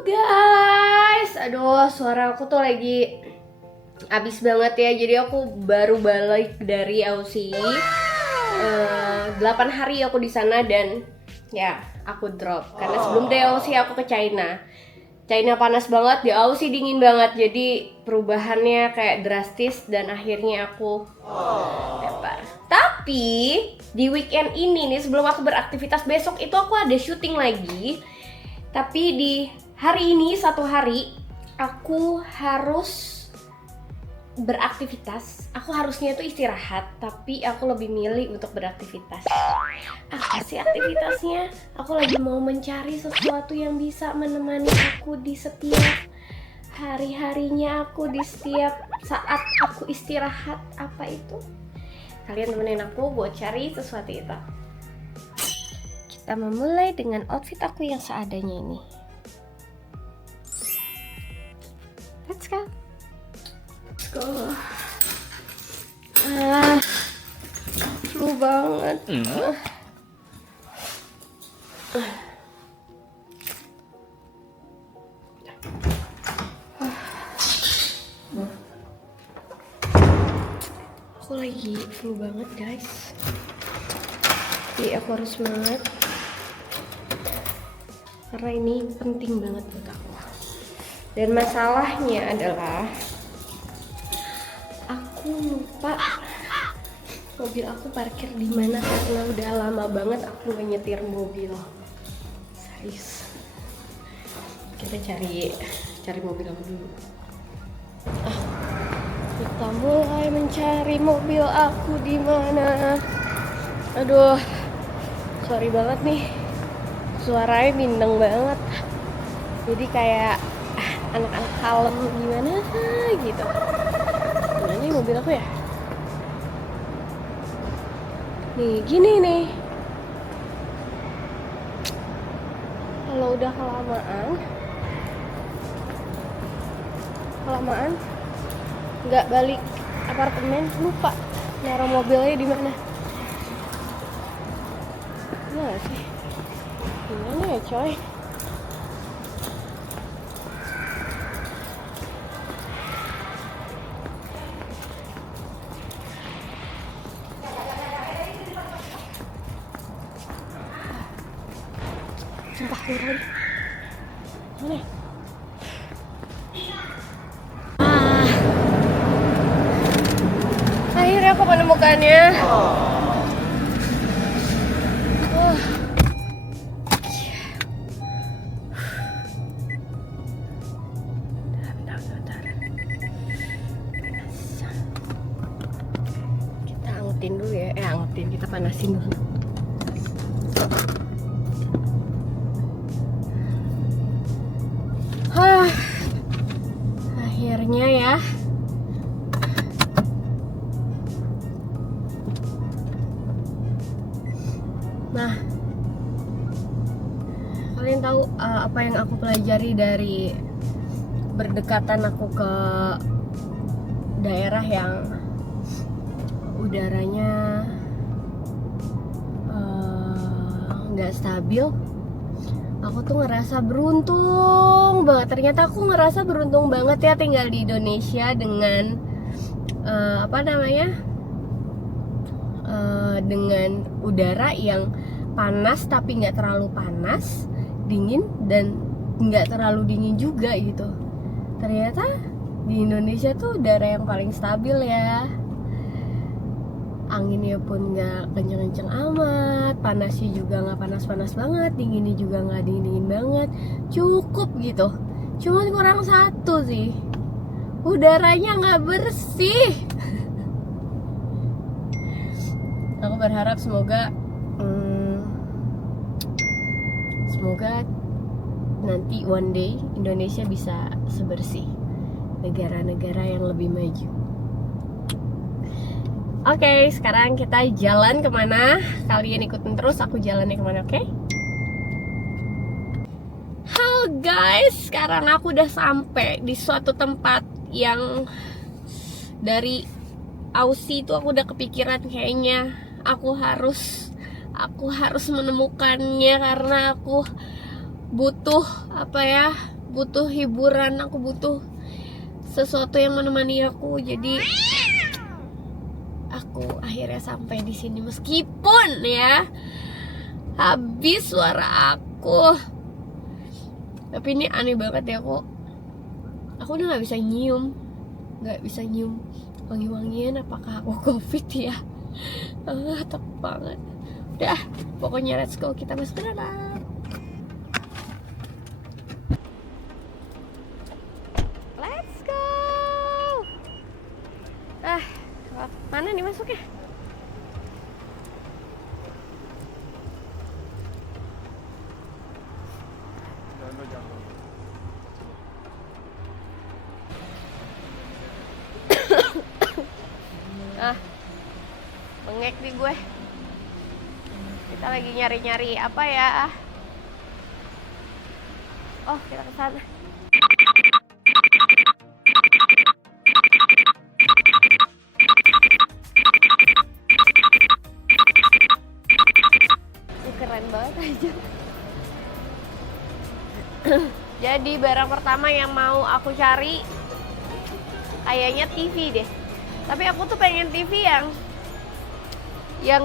Guys, aduh suara aku tuh lagi abis banget ya. Jadi aku baru balik dari Aussie. 8 hari aku di sana dan ya aku drop karena sebelum dari Aussie aku ke China. China panas banget, di Aussie dingin banget. Jadi perubahannya kayak drastis dan akhirnya aku tepar. Tapi di weekend ini nih sebelum aku beraktivitas besok itu aku ada syuting lagi. Tapi di hari ini satu hari aku harus beraktivitas. Aku harusnya itu istirahat, tapi aku lebih milih untuk beraktivitas. Apa sih aktivitasnya? Aku lagi mau mencari sesuatu yang bisa menemani aku di setiap hari-harinya aku, di setiap saat aku istirahat. Apa itu? Kalian temenin aku buat cari sesuatu itu. Kita memulai dengan outfit aku yang seadanya ini. Let's go. Let's go. Flu banget. Aku lagi flu banget guys. Jadi aku harus semangat karena ini penting banget buat aku. Dan masalahnya adalah aku lupa mobil aku parkir di mana karena udah lama banget aku nggak nyetir mobil. Serius. Kita cari mobil aku dulu. Kita mulai mencari mobil aku di mana. Aduh, sorry banget nih. Suaranya bindeng banget. Jadi kayak anak-anak kalem gimana gitu. Mana nih mobil aku ya? Nih, gini nih. Kalau udah kelamaan nggak balik apartemen, lupa naruh mobilnya di mana. Nah sih, gimana ya coy? Sumpah keluar lagi. Mana ya? Akhirnya aku menemukannya. Bentar. Panas. Kita angetin dulu ya. Kita panasin dulu. Akhirnya ya. Nah, kalian tahu apa yang aku pelajari dari berdekatan aku ke daerah yang udaranya nggak stabil? Aku tuh ngerasa beruntung banget. Ternyata aku ngerasa beruntung banget ya tinggal di Indonesia dengan dengan udara yang panas tapi nggak terlalu panas, dingin dan nggak terlalu dingin juga gitu. Ternyata di Indonesia tuh udara yang paling stabil ya. Anginnya pun nggak kenceng-kenceng amat, panasnya juga nggak panas-panas banget, dinginnya juga nggak dingin-dingin banget, cukup gitu. Cuman kurang satu sih, udaranya nggak bersih. Aku berharap semoga nanti one day Indonesia bisa sebersih negara-negara yang lebih maju. Oke, sekarang kita jalan kemana? Kalian ikutin terus aku jalannya kemana, oke? Halo guys, sekarang aku udah sampai di suatu tempat yang dari Aussie itu aku udah kepikiran kayaknya aku harus menemukannya karena aku butuh butuh hiburan, aku butuh sesuatu yang menemani aku. Jadi aku akhirnya sampai di sini meskipun ya habis suara aku. Tapi ini aneh banget ya, aku udah nggak bisa nyium wangi-wangian. Apakah aku covid ya? Takut banget. Udah, pokoknya let's go, kita masuk ke dalam. Let's go. Mana nih masuknya? Bengek nih gue. Kita lagi nyari-nyari apa ya? Oh, kita ke sana. Keren banget aja. Jadi barang pertama yang mau aku cari kayaknya TV deh. Tapi aku tuh pengen TV yang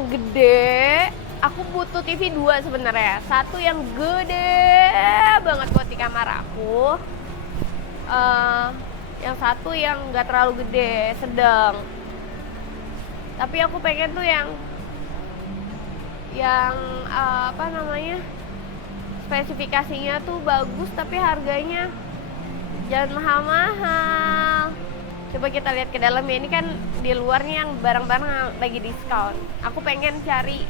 gede. Aku butuh TV 2 sebenarnya. Satu yang gede banget buat di kamar aku. Yang satu yang nggak terlalu gede, sedang. Tapi aku pengen tuh yang apa namanya, spesifikasinya tuh bagus tapi harganya jangan mahal-mahal. Coba kita lihat ke dalam ya. Ini kan di luarnya yang barang-barang lagi diskon. Aku pengen cari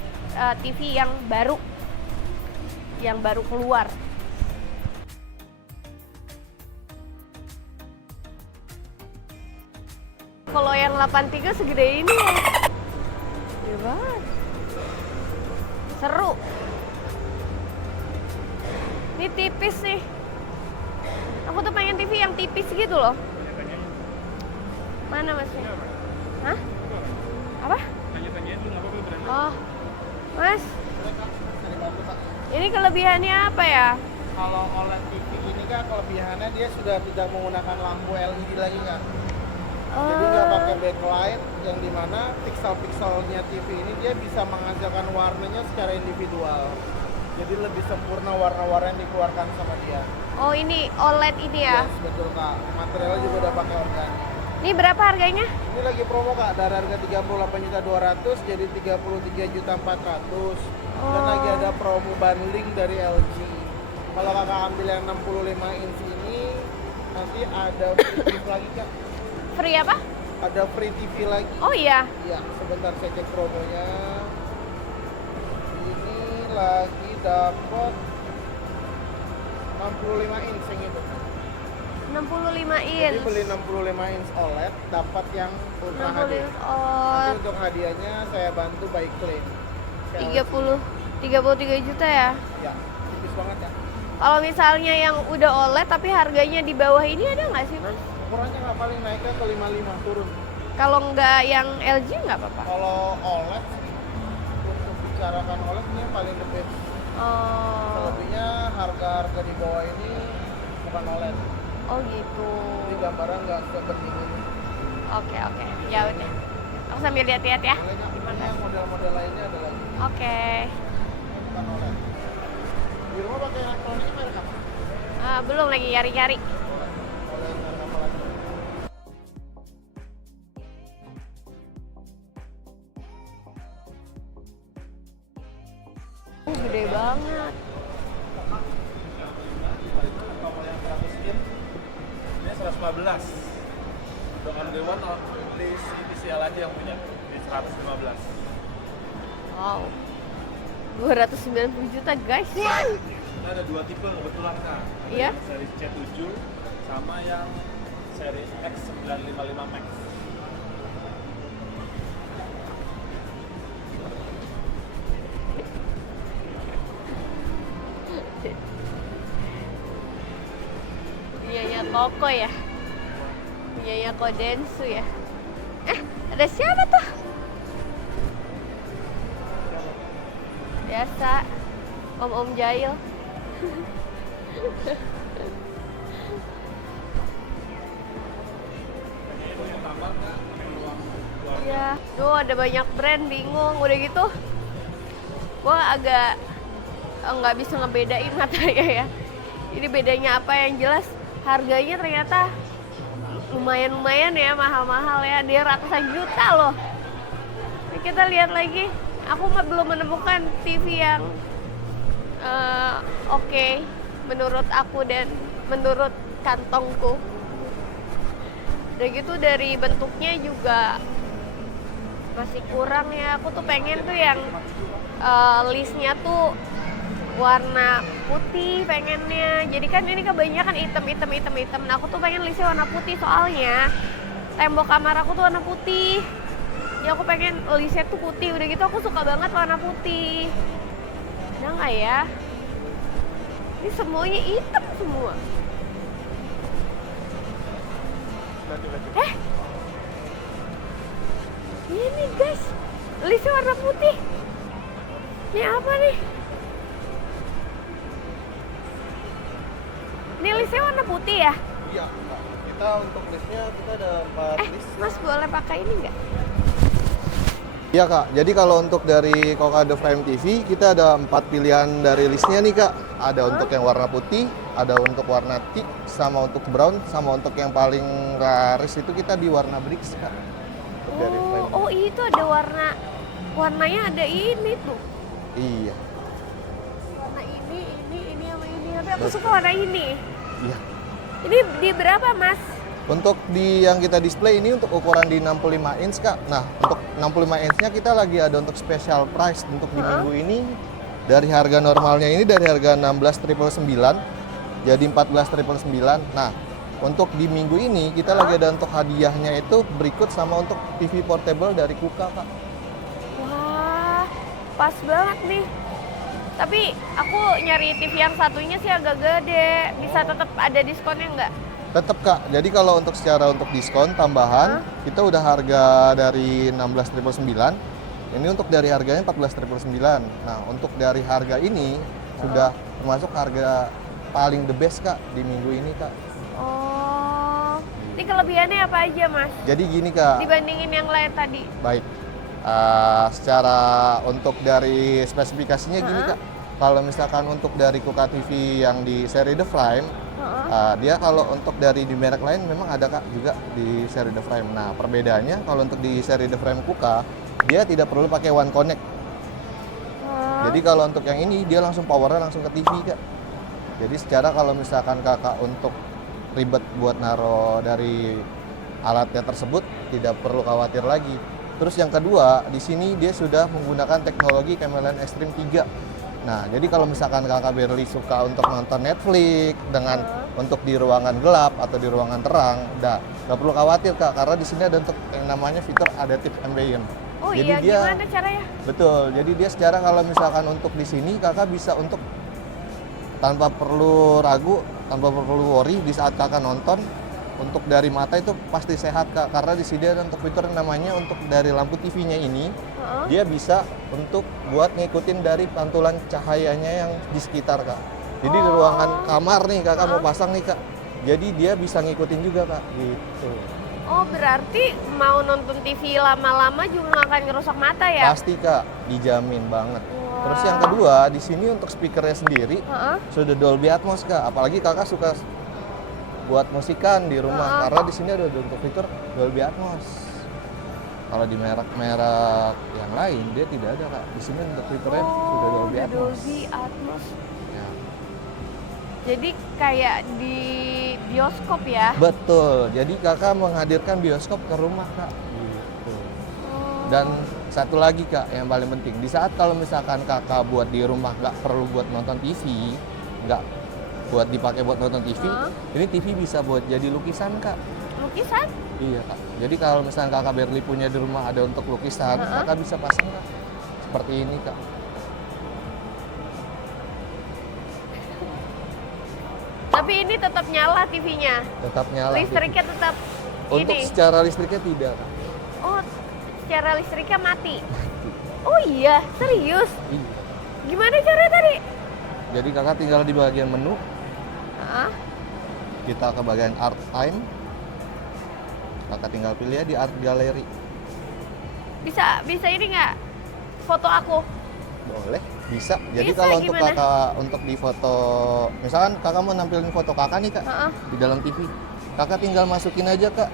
TV yang baru keluar. Kalau yang 83 segede ini ya, gede banget. Seru. Ini tipis sih. Aku tuh pengen TV yang tipis gitu loh. Mana masnya? Hah? Apa? Tanya-tanyain dulu, nggak apa-apa berani. Oh, Mas. Ini kelebihannya apa ya? Kalau OLED TV ini kan kelebihannya dia sudah tidak menggunakan lampu LED lagi kan. Jadi nggak pakai backlight, yang dimana pixel-pixelnya TV ini dia bisa menghasilkan warnanya secara individual. Jadi lebih sempurna warna-warna yang dikeluarkan sama dia. Oh, ini OLED ini ya? Yes, betul Kak. Materialnya juga udah pakai organik. Ini berapa harganya? Ini lagi promo Kak, dari harga 38.200 jadi 33.400. Dan lagi ada promo bundling dari LG. Kalau Kakak ambil yang 65 inch ini, nanti ada free TV lagi Kak. Free apa? Ada free TV lagi. Oh iya? Iya, sebentar saya cek promonya. Ini lagi dapat 65 inch yang itu. 65 Jadi inch. beli 65 inch OLED dapat yang Ultra 65 HD. inch Tapi untuk hadiahnya saya bantu by claim. 33 juta ya? Ya, tipis banget ya. Kalau misalnya yang udah OLED tapi harganya di bawah ini ada nggak sih Mas? Ukurannya nggak paling naiknya ke 55 turun. Kalau nggak yang LG nggak apa-apa? Kalau OLED untuk bicarakan OLED ini yang paling the best. Oh. Selebihnya harga-harga di bawah ini bukan OLED. Oh gitu. Jadi gambarnya nggak sepenting ini. Oke. Ya udah. Aku sambil lihat-lihat ya. Boleh yang model-model lainnya ada lagi. Oke. Ini bukan OLED. Di rumah pakai elektroniknya merek apa? Belum, lagi nyari-nyari. Boleh merek apa lagi? Gede banget. Kalau yang 100 in ini 115. Dengan Dewan list inisial aja yang punya di 115. Wow. 290 juta guys. Kita ada dua tipe kebetulan Kak. Ada Iya. yang seri C7 sama yang seri X955 Max. Punyanya Koko ya? Punyanya Kodensu ya? Ada siapa tuh? Biasa Om-om jahil. Duh, ada banyak brand, bingung. Udah gitu, gue agak nggak bisa ngebedain matanya ya. Ini bedanya apa, yang jelas harganya ternyata lumayan ya, mahal-mahal ya. Dia ratusan juta loh. Nah, kita lihat lagi. Aku belum menemukan TV yang oke menurut aku dan menurut kantongku. Udah gitu dari bentuknya juga masih kurang ya. Aku tuh pengen tuh yang listnya tuh warna putih pengennya. Jadi kan ini kebanyakan hitam. Nah, aku tuh pengen listnya warna putih, soalnya tembok kamar aku tuh warna putih. Ya aku pengen listnya tuh putih. Udah gitu aku suka banget warna putih. Ada nggak ya? Ini semuanya hitam semua. Ini guys, listnya warna putih. Ini apa nih? Ini listnya warna putih ya? Iya, kita untuk listnya kita ada 4 list. Mas boleh pakai ini nggak? Iya Kak, jadi kalau untuk dari Koka The Frame TV kita ada 4 pilihan dari listnya nih Kak. Ada untuk yang warna putih, ada untuk warna teak, sama untuk brown, sama untuk yang paling raris itu kita di warna bricks Kak. Dari frame. Oh itu ada warnanya ada ini tuh. Iya. Warna ini sama ini. Tapi aku suka warna ini. Iya. Ini di berapa Mas? Untuk di yang kita display ini untuk ukuran di 65 inch Kak. Nah, untuk 65 inch-nya kita lagi ada untuk special price untuk di minggu ini. Dari harga normalnya ini dari harga 16.999 jadi 14.999. Nah, untuk di minggu ini kita lagi ada untuk hadiahnya itu berikut sama untuk TV portable dari Kuka Kak. Wah, pas banget nih. Tapi aku nyari TV yang satunya sih agak gede. Bisa tetap ada diskonnya nggak? Tetap Kak, jadi kalau untuk secara untuk diskon tambahan, kita udah harga dari 16.999, ini untuk dari harganya 14.999. Nah, untuk dari harga ini sudah termasuk harga paling the best Kak di minggu ini Kak. Oh, ini kelebihannya apa aja Mas? Jadi gini Kak. Dibandingin yang lain tadi? Baik, secara untuk dari spesifikasinya gini Kak. Kalau misalkan untuk dari Kuka TV yang di seri The Frame, dia kalau untuk dari di merek lain memang ada Kak juga di seri The Frame. Nah, perbedaannya kalau untuk di seri The Frame Kuka, dia tidak perlu pakai One Connect. Jadi kalau untuk yang ini dia langsung powernya langsung ke TV Kak. Jadi secara kalau misalkan Kakak untuk ribet buat naro dari alatnya tersebut tidak perlu khawatir lagi. Terus yang kedua, di sini dia sudah menggunakan teknologi Camelen Extreme 3. Nah, jadi kalau misalkan Kakak Berli suka untuk nonton Netflix dengan untuk di ruangan gelap atau di ruangan terang, nggak perlu khawatir Kak, karena di sini ada untuk yang namanya fitur adaptive ambient. Oh jadi iya, dia, gimana caranya? Betul, jadi dia secara kalau misalkan untuk di sini Kakak bisa untuk tanpa perlu ragu, tanpa perlu worry di saat Kakak nonton, untuk dari mata itu pasti sehat Kak, karena di sini ada untuk fitur yang namanya untuk dari lampu TV-nya ini, dia bisa untuk buat ngikutin dari pantulan cahayanya yang di sekitar Kak. Jadi di ruangan kamar nih Kakak mau pasang nih Kak, jadi dia bisa ngikutin juga Kak, gitu. Oh berarti mau nonton TV lama-lama juga nggak akan ngerusak mata ya? Pasti Kak, dijamin banget. Terus yang kedua, di sini untuk speakernya sendiri sudah Dolby Atmos Kak, apalagi Kakak suka buat musikan di rumah, karena di sini ada untuk fitur Dolby Atmos. Kalau di merek-merek yang lain dia tidak ada Kak. Di sini untuk fiturnya sudah Dolby Atmos. Dolby Atmos. Ya. Jadi kayak di bioskop ya? Betul. Jadi Kakak menghadirkan bioskop ke rumah Kak. Gitu. Dan satu lagi Kak yang paling penting, di saat kalau misalkan Kakak buat di rumah nggak perlu buat nonton TV, nggak buat dipakai buat nonton TV, ini TV bisa buat jadi lukisan Kak. Lukisan? Iya Kak. Jadi kalau misalnya Kakak Berli punya di rumah ada untuk lukisan, Kakak bisa pasang Kak. Seperti ini Kak. Tapi ini tetap nyala TV-nya? Tetap nyala. Listriknya tetap untuk ini? secara listriknya tidak Kak. Oh, secara listriknya mati? Oh iya, serius? Iya. Gimana caranya tadi? Jadi Kakak tinggal di bagian menu. Kita ke bagian art time. Kakak tinggal pilih ya di art gallery. Bisa ini nggak foto aku? Boleh, bisa. Jadi Bisa, kalau untuk gimana? kakak untuk di foto, misalkan kakak mau nampilin foto kakak nih kak Heeh. di dalam TV, kakak tinggal masukin aja kak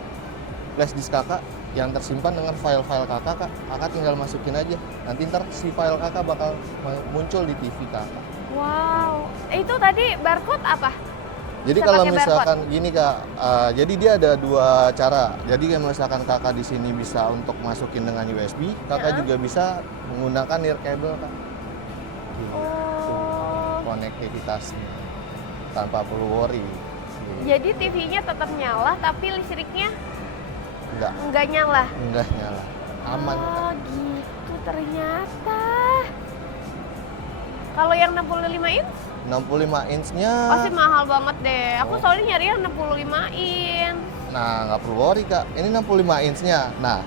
flash disk kakak yang tersimpan dengan file-file kakak kak. Kakak tinggal masukin aja. Nanti ntar si file kakak bakal muncul di TV kakak. Wow. Itu tadi barcode apa? Jadi Bisa kalau pakai misalkan gini kak, jadi dia ada dua cara. Jadi kalau misalkan kakak di sini bisa untuk masukin dengan USB, kakak Heeh. juga bisa menggunakan ear cable kak. Gitu. Oh. Konektivitasnya tanpa perlu worry. Jadi TV-nya tetap nyala tapi listriknya Enggak nyala. nyala. Aman kak. Oh, gitu ternyata. Kalau yang 65 inch 65 inch-nya. pasti mahal banget deh. Aku Oh. soalnya nyari yang 65 inch. Nah, nggak perlu worry kak. Ini 65 inch-nya. Nah,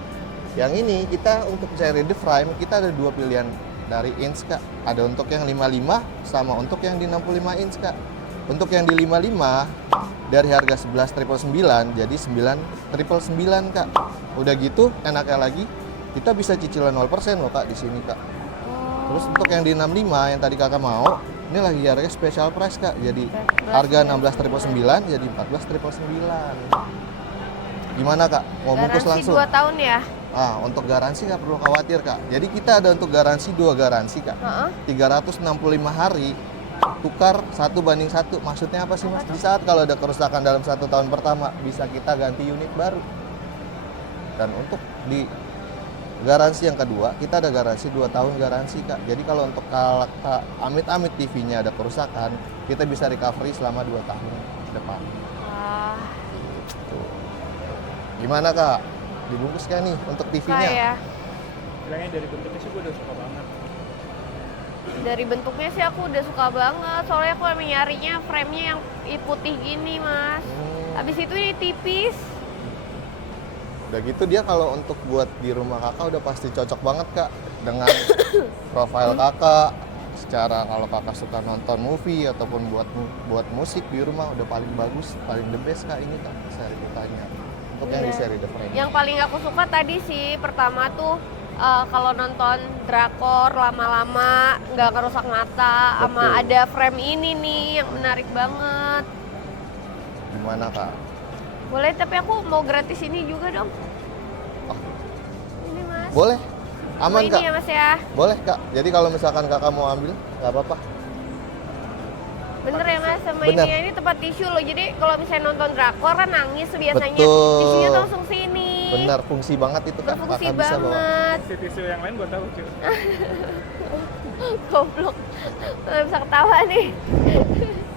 yang ini kita untuk seri The Frame kita ada dua pilihan dari inch kak. Ada untuk yang 55 sama untuk yang di 65 inch kak. Untuk yang di 55 dari harga 11.999 jadi 9.999 kak. Udah gitu enaknya lagi kita bisa cicilan 0% loh kak di sini kak. Terus untuk yang di 65 yang tadi kakak mau, ini lagi harga special price kak. Jadi harga 16.999 jadi 14.999. Gimana kak? Mau bungkus Garansi langsung? 2 tahun ya? Ah, untuk garansi nggak perlu khawatir kak. Jadi kita ada untuk garansi 2 garansi kak. Heeh. 365 hari tukar 1:1. Maksudnya apa sih mas? Di saat kalau ada kerusakan dalam 1 tahun pertama bisa kita ganti unit baru. Dan untuk di garansi yang kedua, kita ada garansi 2 tahun garansi kak. Jadi kalau untuk amit-amit TV-nya ada kerusakan, kita bisa recovery selama 2 tahun ke depan. Wah, Tuh. Gimana kak? Dibungkus kan nih untuk TV-nya? kayak Bilangnya dari bentuknya sih gue udah suka banget. dari bentuknya sih aku udah suka banget. Soalnya aku emang nyarinya frame-nya yang putih gini, Mas. Habis itu ini tipis. Udah gitu dia kalau untuk buat di rumah kakak udah pasti cocok banget kak dengan profile kakak. Secara kalau kakak suka nonton movie ataupun buat musik di rumah udah paling bagus, paling the best kak ini kak seri ditanya. Untuk yang di Iya. seri The Frame. Yang paling aku suka tadi sih pertama tuh kalau nonton drakor lama-lama nggak ngerusak mata, sama Betul. ada frame ini nih yang menarik banget. Gimana kak? Boleh, tapi aku mau gratis ini juga dong. Oh, Ini Mas. boleh? Mau Aman ini kak? ya Mas ya. Boleh kak. Jadi kalau misalkan kakak mau ambil, nggak apa-apa. Bener ya Mas, sama Bener. ini tempat tisu loh. Jadi kalau misalnya nonton drakor kan nangis biasanya. Betul. Tisunya tuh langsung sini. Benar, fungsi banget itu kak. Berfungsi Kakak bisa bawa. banget. Tisu yang lain gue tahu cuy. Goblok. Nggak bisa ketawa nih.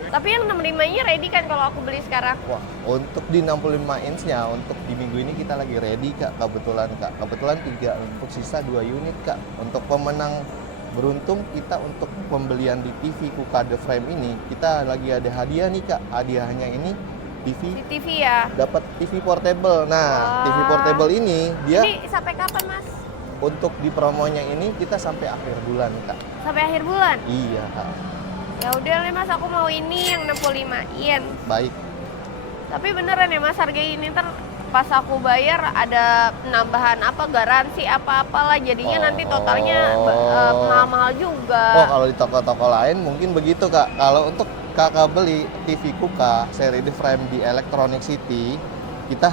Tapi yang 65-nya ready kan kalau aku beli sekarang? Wah, untuk di 65 inch-nya, untuk di minggu ini kita lagi ready kak, kebetulan kak. Kebetulan 3 untuk sisa 2 unit kak. Untuk pemenang beruntung kita untuk pembelian di TV Kuka The Frame ini, kita lagi ada hadiah nih kak. Hadiahnya ini TV, Di TV ya? dapat TV portable. Nah, Wah. TV portable ini dia Ini sampai kapan Mas? untuk di promonya ini kita sampai akhir bulan kak. Sampai akhir bulan? Iya kak. Ya udah deh Mas, aku mau ini yang 65 yen. Baik. Tapi beneran ya Mas, harga ini ntar pas aku bayar ada penambahan apa garansi apa-apalah, jadinya nanti totalnya mahal-mahal juga. Oh, kalau di toko-toko lain mungkin begitu kak. Kalau untuk kakak beli TV Kuka seri The Frame di Electronic City, kita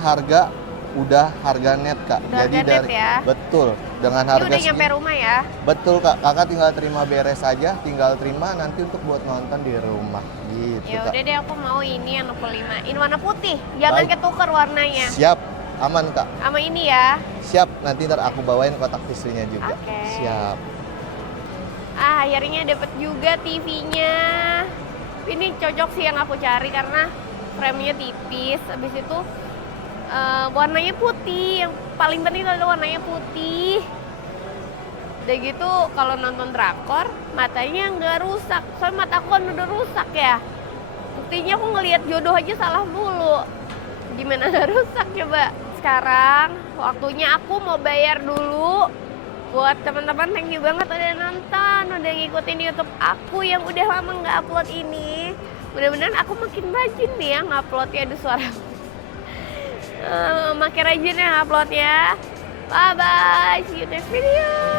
udah harga net kak. Udah harga net ya? Betul. Dengan Ini harga udah nyampe rumah ya? Betul kak. Kakak tinggal terima beres saja, tinggal terima nanti untuk buat nonton di rumah. Gitu Ya kak. udah deh, aku mau ini yang 65. Ini warna putih, jangan Baik. ketukar warnanya. Siap. Aman kak. Sama ini ya. Siap. Nanti ntar aku bawain kotak tisunya juga. Oke. Siap. Ah, akhirnya dapet juga TV-nya. Ini cocok sih yang aku cari karena frame-nya tipis. Habis itu warnanya putih. Yang paling penting adalah warnanya putih. Udah gitu kalau nonton drakor matanya nggak rusak. Soalnya mata aku kan udah rusak ya. Buktinya aku ngelihat jodoh aja salah mulu. Gimana nggak rusak coba? Sekarang waktunya aku mau bayar dulu. Buat teman-teman, thank you banget udah nonton, udah ngikutin YouTube aku yang udah lama nggak upload ini. Mudah-mudahan aku makin rajin nih ya nguploadnya. Aduh suara makin rajin ya nguploadnya. Bye bye, see you next video.